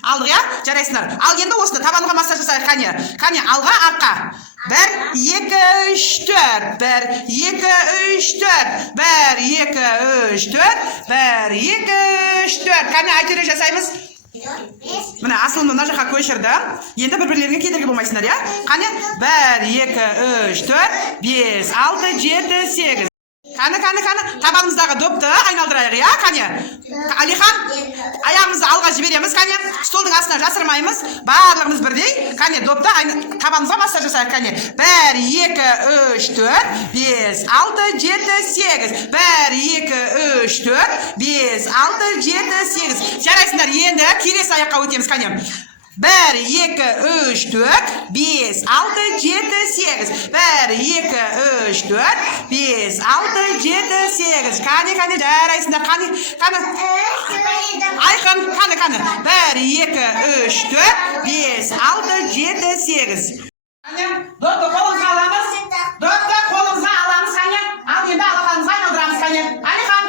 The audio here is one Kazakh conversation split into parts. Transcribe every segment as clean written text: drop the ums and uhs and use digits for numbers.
Алдық, я? Жарайсыңдар. Ал енді осыны табанға массаж жасайық, қане. Қане, алға, артқа. 1, 2, 3, 4. 1, 2, 3, 4. 1, 2, 3, 4. 1, 2, 3, 4. Қане, айтерек жасаймыз. Міне, асылымды мына жаққа көшірді. Енді бір-бірлеріңе кедергі болмайсыңдар, я? Қане, 1, 2, 3, 4, 5, 6, 7, 8. Қане, табанымыздағы допты айналдырайық, я? Қане, Алихан, аяғымызды алға жібереміз, қане, столдың астына жасырмаймыз, барлығымыз бірдей, қане, допты табанымызға массаж жасайық, қане, 1, 2, 3, 4, 5, 6, 7, 8, 1, 2, 3, 4, 5, 6, 7, 8. Жарайсыңдар, енді келесі аяққа өтеміз, қане. 1, 2, 3, 4, 5, 6, 7, 8. 1, 2, 3, 4, 5, 6, 7, 8. Қане, жарайсыңдар, қане. Айқын, қане. 1, 2, 3, 4, 5, 6, 7, 8. Қане, допты қолымызға аламыз, қане. Ал енді алақанымызға айналдырамыз, қане. Алихан,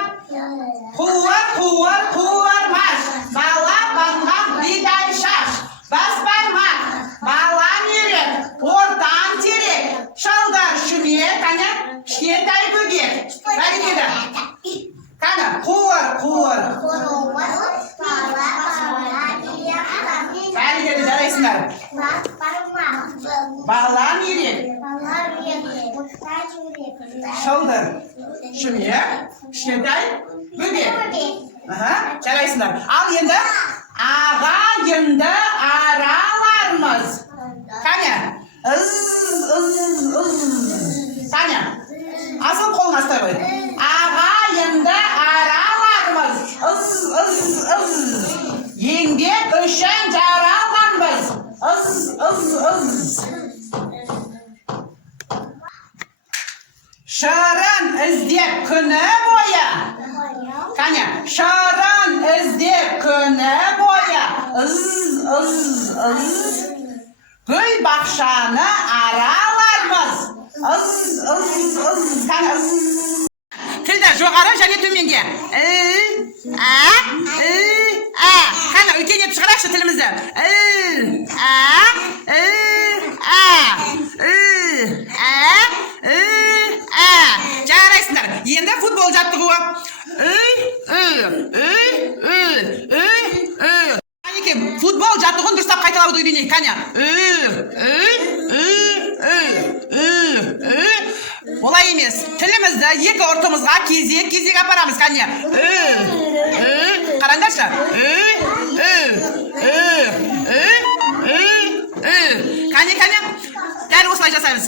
қуыр, марш. Бала банған бидай шаш. Бас бармақ, балам ерек, ортан терек, шалдар шүмек, қане, кішкентай бөбек. Бәрекелді. Қане, қуыр. Бәрекелді, жарайсыңдар. Балам ерек, шалдар шүмек, кішкентай бөбек. Жарайсыңдар. Ал енді ағайынды аралармыз. Қане, Қане, асыл қолын астай қой. Ағайынды аралармыз. Еңбек үшін жаралғанбыз. Шырын іздеп күні бойы. Қане, шырын іздеп күні бойы. Гүл бақшаны аралармыз. Қане, тілді жоғары және төменге. Қане, үлкен етіп шығарайықшы тілімізді. Жарайсыңдар. Енді футбол жаттығуы. Футбол жаттығуын дұрыстап қайталауды үйренейік, қане. Олай емес. Тілімізді екі ұртымызға кезек апарамыз, қане. Қараңдаршы. Қане. Дәл осылай жасаймыз.